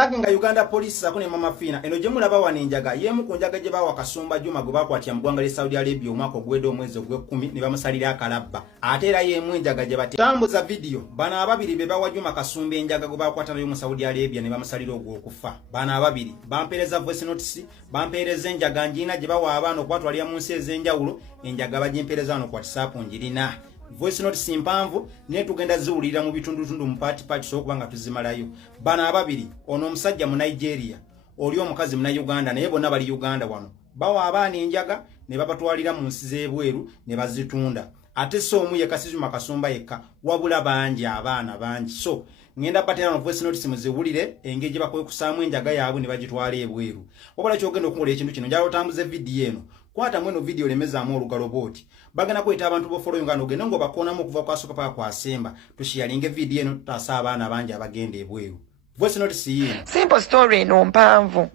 Tagging Uganda Police akune mama fina eno jemulaba waninjaga yemu kunjaga je bawa Kasumba Juma gwe bakwatya mu ggwanga lya Saudi Arabia omwaka ogwedde omwezi ogw'ekumi ne bamusalira akalabba ate era yemu enjaga je bati tambuza video bana ababiri be bawa Juma Kasumba enjaga gwe bakwata nayo mu Saudi Arabia ne bamusalira ogw'okufa bana ababiri bampereza voice notice bampereza enjaga njina je bawa abana okwatwalya mu nsi ezenjawulo enjaga bajimpereza no kwa WhatsApp njirina voice note simpanvu ne tugenda ziwulira mu bitundu mu party so kubanga tuzimalayo bana ababiri ono omusajja mu Nigeria oli omukazi mu Uganda naye bonna bali Uganda wano bawa abaana enjaga ne babatwalira mu nsi z'ebweru ne bazitunda ate so omu ye Kasizuma Kasumba yekka wabula bangi abaana bangi so ngenda patera no voice note simuziwulire engege bakoye kusaamu enjaga yaabwe ne bagitwala ebweru wabula kyogenda okukola ekintu kino njalo tambuze video eno kwata mweno video lemeza mu olugalo boti bagana kweta abantu bo follow ngano genda ngo bakona mu kuva kwa soka pa kwa Semba tushiyalinge video eno tasa abana abanje abagende ebweru voice note si simple story no mpanvu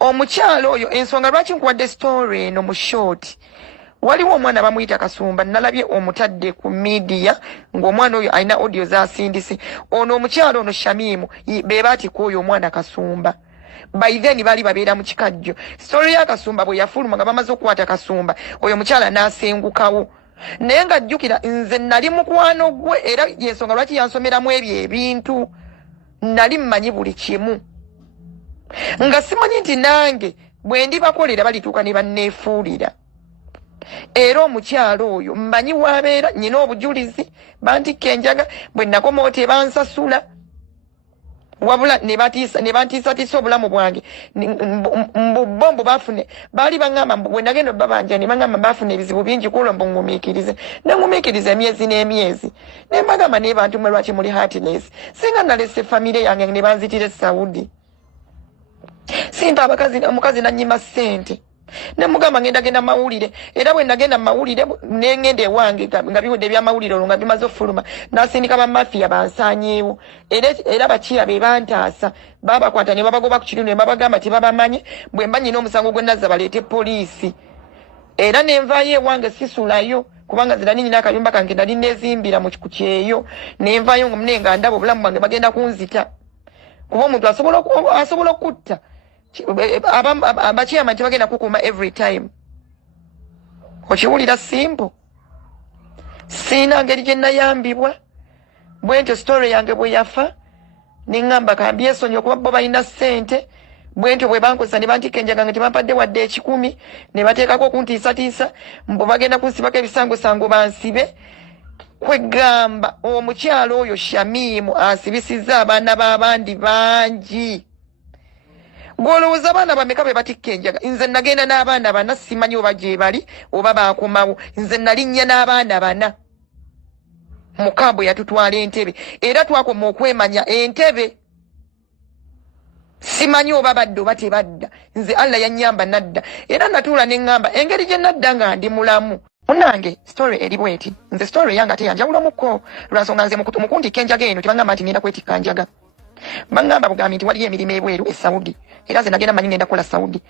omukyalo oyo ensonga lwaki nkwadde story no mu short waliwo omwana bamuyita Kasumba nalabye omutadde ku media ng'omwana oyo alina audio za sindisi ono omukyalo ono Shamimu be bati ko oyo omwana Kasumba by then bali babeera mu kikajjo story ya Kasumba bwe yafuluma nga bamaze okukwata Kasumba oyo mukyala n'asengukawo naye nga jjukira nze nali mukwano gwe era yensonga lwaki yansomeramu ebyo ebintu nali mmanyi buli kimu nga simanyi nti nange bwe ndibakolera balituuka ne banneefuulira era omukyalo oyo mmanyi wabeera nyina obujulizi bantikka enjaga bwe nakoma tebansasula wabula ne bantiisa obulamu bwange mbombo bafune bali bangamba bwe nagenda babanja ne bangamba bafune ebizibu bingi kulo mbungumiikirize nengumiikirize emyezi n'emyezi ne mbagamba ne bantu mwe lwaki muli heartless singa nalese famire yange ne banzitire Saudi simpa omukazi nanyima ssente ne mugamba genda mawulire era bwe nagenda mawulire ne ngende ewange nga biwedde bya mawulire olwo nga bimaze ofuluma nasindika ba mafia bansanyeewo era bakiya be bantaasa babakwata ne babagoba ku kirundu ne babagamba tebabamanyi bwe mbanyi n'omusango gwe nazza baleete poliisi era ne nvaayo ewange sisulayo kubanga zirani nyina akayumba kange nali nezimbira mu kikukyeyo ne nvaayo nga ndaba obulamu bwange bagenda kunzita kuba omuntu asobola okutta abachiyama nti bagenda kukuma every time okiwulira simple sina ngeri gye nayambibwa bwentyo story yange bwe yafa neŋŋamba kambi ensonyi okuba bo balina ssente bwentyo bwe bankozesa ne bantikka enjaga nga tebampadde wadde 10 ne bateekako okuntiisatiisa mbo bagenda kunsibako ebisangosango bansibe kwegamba omukyalo oyo Shamimu asibisizza abaana b'abandi bangi golowooza abaana bameka be batikka enjaga nze nagenda n'abaana bana simanyi oba gye bali oba baakomawo nze nalinnya n'abaana bana mukambwe yatutwala Entebbe era twakoma okwemanya Entebbe simanyi oba badda oba tebadda nze Allah yannyamba nadda era natuula ne ŋŋamba engeri gye nadda nga ndi mulamu munange story eri bweti nze story yange ate yanjawulamukko lwansonga nze mukuntikka enjaga eno tebangamba nti ngenda kwetikka njaga bangamba bugambi nti waliyo emirimu ebweru e Saudi era nze nagenda manyi ngenda kukola Saudi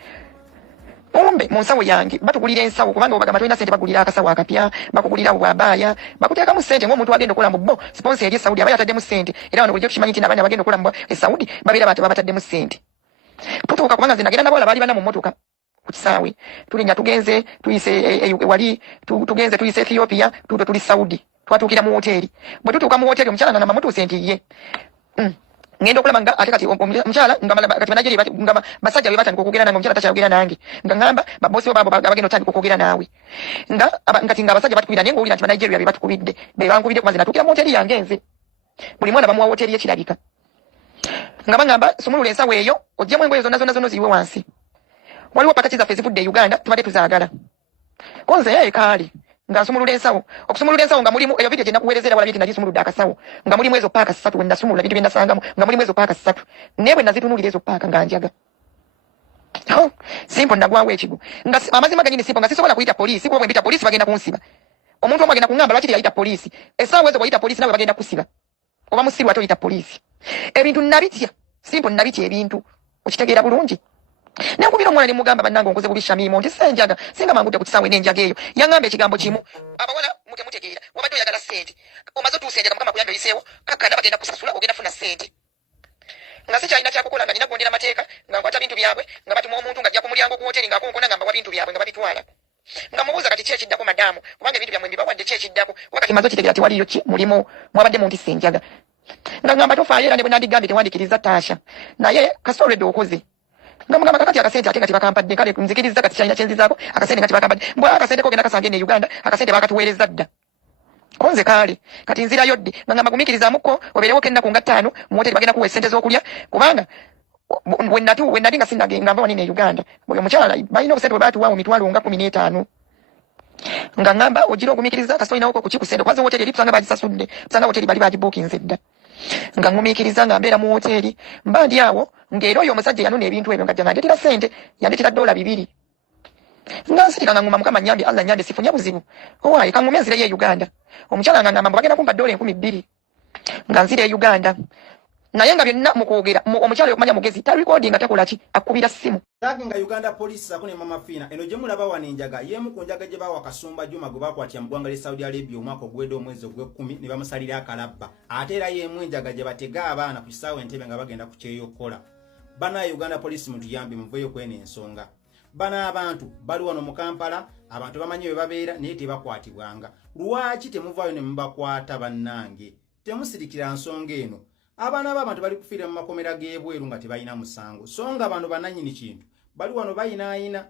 ombe mu nsawo yange batugulira ensawo kubanga obagamba tulina ssente bagulira akasawo akapya bakugulira bwabaaya bakuteekamu ssente ng'omuntu agenda okukola mu bo sponsor eri e Saudi aba yataddemu ssente era wano bulijjo tukimanyi nti n'abaana bagenda okukola mu e Saudi babeera bantu babataddemu ssente tutuuka kubanga nze nagenda nabawala baali bana mu mmotoka ku kisaawe tulinnya tugenze tuyise wali tugenze tuyise Ethiopia tuto tuli Saudi twatuukira mu hoteeri bwe tutuuka mu hoteeri omukyala nga namutuuse nti ye ngenda okulaba nga ate kati omukyala kati Banigeria nga basajja be batandika okwogera nange omukyala takyayogera nange nga ngamba babosi bo baabo abagenda otandika okwogera naawe kati nga abasajja batukubira naye ng'owulira nti Banigeria be batukubidde be bankubidde kuba nze natuukira mu hoteeri yange nze buli mwana bamuwa hoteeri ekirabika nga bangamba sumulula ensawo eyo oggyemu engoye zonna ziyiwe wansi waliwo pakati zaffe ezivudde e Uganda tubadde tuzaagala ko nze ekaali nga nsumulula ensawo okusumulula ensawo nga mulimu eyo video gye nakuweereza era walabye nti nali sumuludde akasawo nga mulimu ezo paaka 3 bwe nasumulula bintu bye nasangamu nga mulimu ezo paaka 3 naye bwe nazitunuulira ezo paaka nga njaga simple nagwawo ekigo nga amazima ganyini simple nga sisobola kuyita poliisi kuba bwe mpita poliisi bagenda kunsiba omuntu omu agenda kuŋŋamba lwaki teyayita poliisi essaawa ezo bw'oyita poliisi nawe bagenda kusiba oba musiru ate oyita poliisi ebintu nabitya simple nabitya ebintu okitegeera bulungi nenkubira omwana ne mugamba bannange onkoze bubi Shamimu nti senjaga singa mangudde ku kisaawe n'enjaga eyo yaŋŋamba ekigambo kimu abawala mutemutegeera wabadde oyagala ssente omaze otuusa enjaga mukama kuyambe oyiseewo kakkana bagenda kusasula ogenda funa ssente nga sikyalina kyakukola nga nina gondera mateeka nga nkwata bintu byabwe nga batuma omuntu ng'ajja ku mulyango ku hoteri ng'akonkona nga mbawa bintu byabwe nga babitwala nga mubuuza kati ki ekiddako madamu kubanga ebintu byammwe mbibawadde ki ekiddako wakati maze okitegera tiwaliyo ki mulimu mwabadde mu ntisa enjaga nga ngamba tofaayo era ne bwe nandigambye tewandikiriza Tasha naye kasita olwedde okoze nga mugamba kakati akasente ate nga tebakampadde kale nzikiriza kati kyalina kyenzizaako akasente nga tebakampadde mbwa akasente kogenda kasambye ne Uganda akasente bakatuweereza dda konze kale kati nzirayo dde nga ngamba gumiikirizaamukko obeerewo kennaku nga 5 mu hoteri bagenda kuwa essente z'okulya kubanga we nali nga sinagamba wani ne Uganda buli omukyala balina obusente bwe baatuwa mu mitwalo nga 15 nga ngamba ogira ogumiikiriza kasita olinawo ku kikusente kwanza hoteri eri tusanga bagisasudde tusanga hoteri bali bagibuukinze dda nga ngumiikiriza nga mbeera mu hoteri mba ndi awo ng'era oyo omusajja yanuna ebintu ebyo nga jja ndeetera ssente yandeetera $2 nga nsirika nga nguma mukama nyambi Allah nyambi sifunye buzibu owaaye kangume nzireyo e Uganda omukyala nga ngamba bagenda kumpa $2,200 nga nzire e Uganda naye nga byonna mu kwogera omukyala okumanya mugezi talikodi nga takola ki akubira ssimu nga Uganda Police akune mama Fina eno gye mulaba waninjaga yemu ku njaga gye bawa Kasumba Juma gwe bakwatya mu ggwanga lya Saudi Arabia omwaka ogwedde omwezi ogw'Ekkumi ne bamusalira akalabba ate era yemu enjaga gye batega abaana ku kisaawe Entebbe nga bagenda ku kyeyokola bana Uganda Police mutuyambe muveeyo kwene ensonga bana abantu bali wano mu Kampala abantu bamanyi we babeera naye tebakwatibwanga lwaki temuvaayo ne mubakwata bannange temusirikira nsonga eno abaana b'abantu bali kufiira mu makomera g'ebweru nga tebalina musango so nga bano bannannyini kintu bali wano bayinaayina